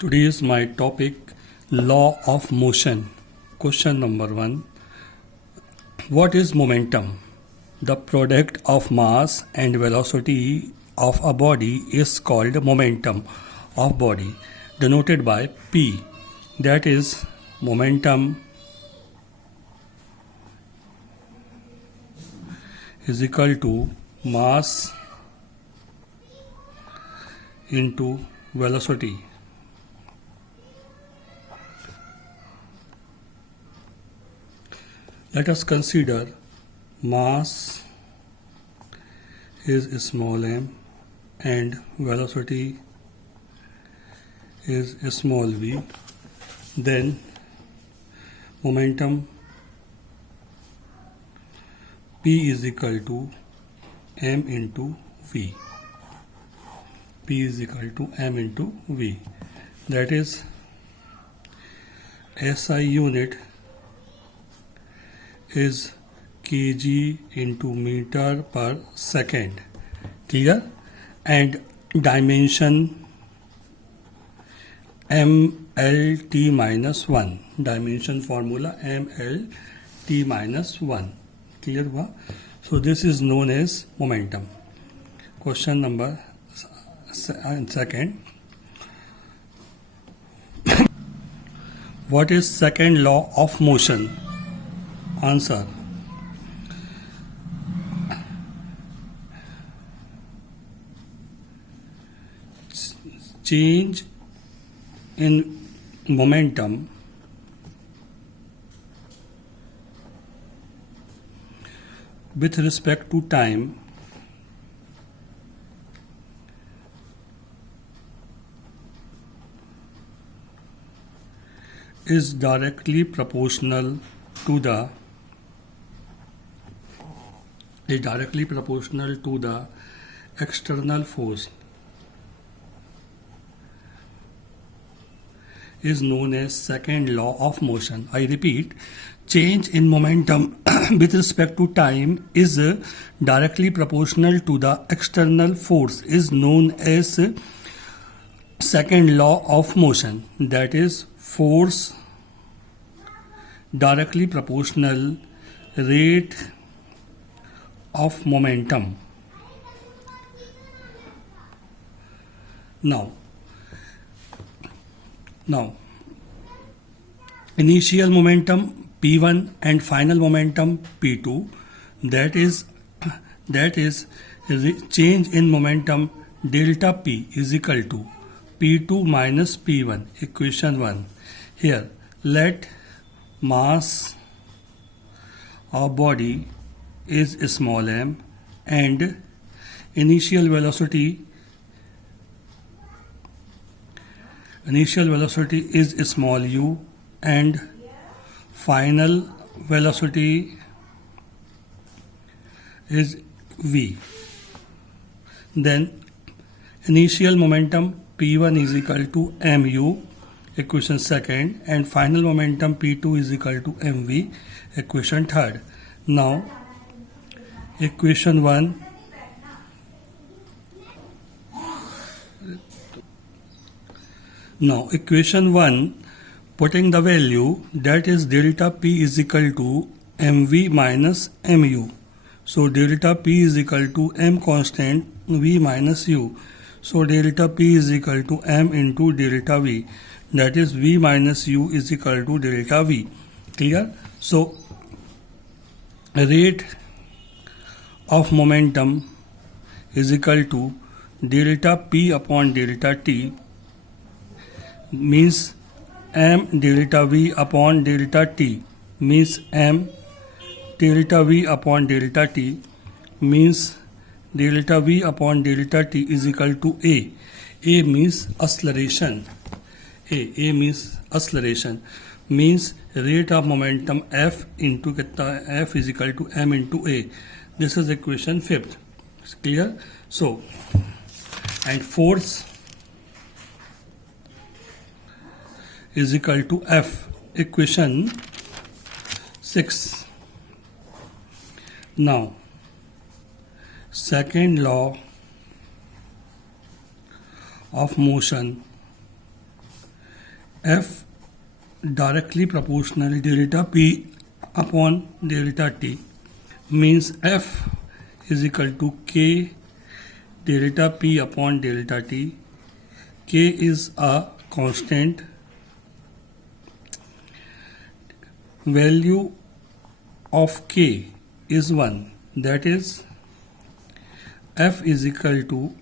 Today is my topic law of motion. Question number 1. What is momentum? The product of mass and velocity of a body is called momentum of body, denoted by P. That is, momentum is equal to mass into velocity. Let us consider mass is small m and velocity is small v. Then momentum P is equal to m into v. P is equal to m into v. That is, SI unit is kg into meter per second. Clear? And dimension mlt minus 1. Dimension formula mlt minus 1. Clear हुआ? So this is known as momentum. Question number second. What is second law of motion? Answer. Change in momentum with respect to time is directly proportional to the external force is known as second law of motion. I repeat, change in momentum with respect to time is directly proportional to the external force is known as second law of motion. That is, force directly proportional rate of momentum. Now, initial momentum P1 and final momentum P2, that is change in momentum delta P is equal to P2 minus P1, equation 1. Here, let mass of body is small m and initial velocity is small u and final velocity is v. Then initial momentum P1 is equal to mu, equation second, and final momentum P2 is equal to mv, equation third. Now equation 1 putting the value, that is delta P is equal to mv minus mu. So delta P is equal to m constant v minus u. So delta P is equal to m into delta v. That is, v minus u is equal to delta v. Clear? So rate of momentum is equal to delta P upon delta T, means m delta V upon delta T, means m delta V upon delta T, means delta V upon delta T is equal to A. A means acceleration. A means acceleration, means rate of momentum F into F is equal to m into A. This is equation 5th. Clear? So, and force is equal to F, equation 6. Now, second law of motion F directly proportional delta P upon delta T means F is equal to K delta P upon delta T. K is a constant. Value of K is 1, that is F is equal to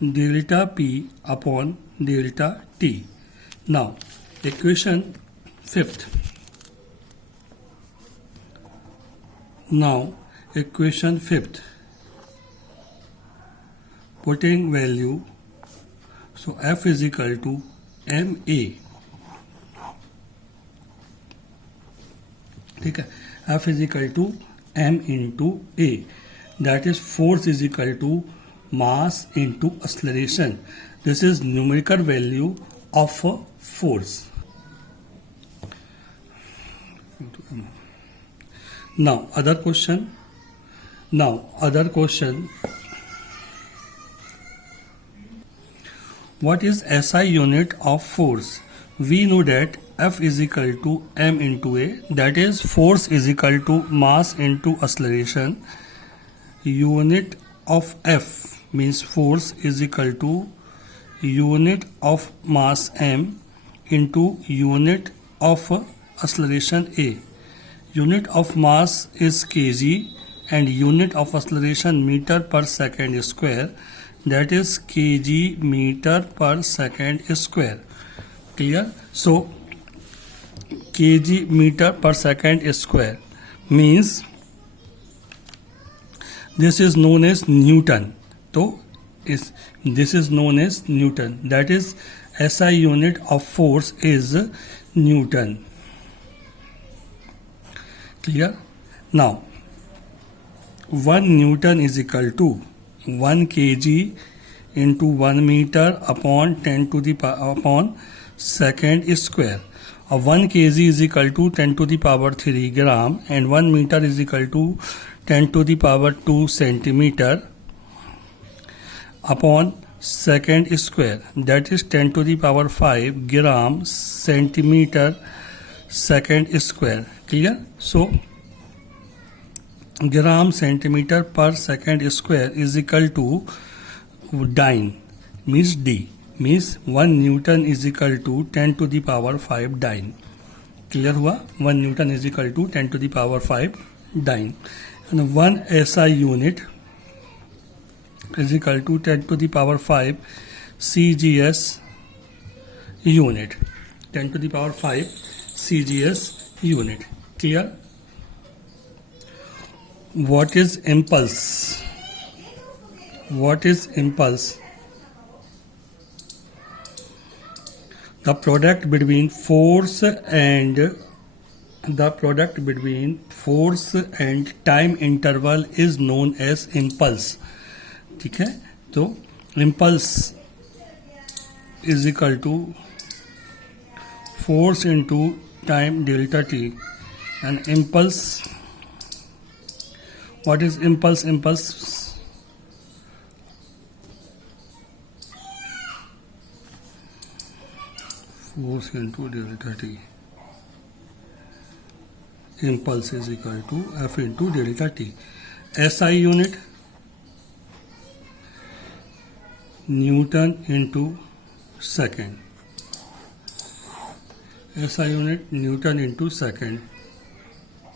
delta P upon delta T. Now equation fifth. Putting value, so F is equal to MA. ठीक है, F is equal to M into A, that is force is equal to mass into acceleration. This is numerical value of force. Now other question. What is SI unit of force? We know that F is equal to M into A, that is force is equal to mass into acceleration. Unit of F means force is equal to unit of mass M into unit of acceleration A. Unit of mass is kg and unit of acceleration meter per second square, that is kg meter per second square. Clear? So kg meter per second square means this is known as Newton. So this is known as Newton, that is SI unit of force is Newton. Clear? Now 1 Newton is equal to 1 kg into 1 meter upon 10 to the upon second square. 1 kg is equal to 10 to the power 3 gram and 1 meter is equal to 10 to the power 2 centimeter upon second square, that is 10 to the power 5 gram centimeter second square. Clear? So gram centimeter per second square is equal to dyne, means D, means 1 Newton is equal to 10 to the power 5 dyne. Clear हुआ? 1 Newton is equal to 10 to the power 5 dyne. And 1 SI unit is equal to 10 to the power 5 CGS unit. 10 to the power 5 CGS unit. Clear? What is impulse? The product between force and time interval is known as impulse. ठीक है, तो impulse is equal to force into time delta t, and impulse, what is impulse? Force into delta t. Impulse is equal to F into delta t. SI unit Newton into second. SI unit Newton into second.